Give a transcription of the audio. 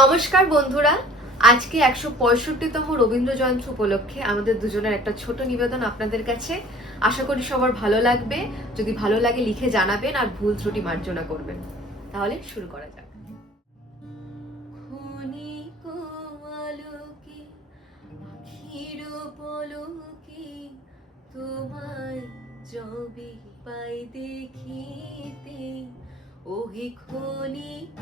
নমস্কার বন্ধুরা, আজকে ১৬৫তম রবীন্দ্র জয়ন্তী উপলক্ষে আমাদের দুজনের একটা ছোট নিবেদন আপনাদের কাছে। আশা করি সবার ভালো লাগবে। যদি ভালো লাগে লিখে জানাবেন আর ভুল ত্রুটি মার্জনা করবেন। তাহলে শুরু করা যাক। ক্ষণিক আলোকে আখির পলকে তোমায় পাই দেখিতে, ওহে ক্ষণিক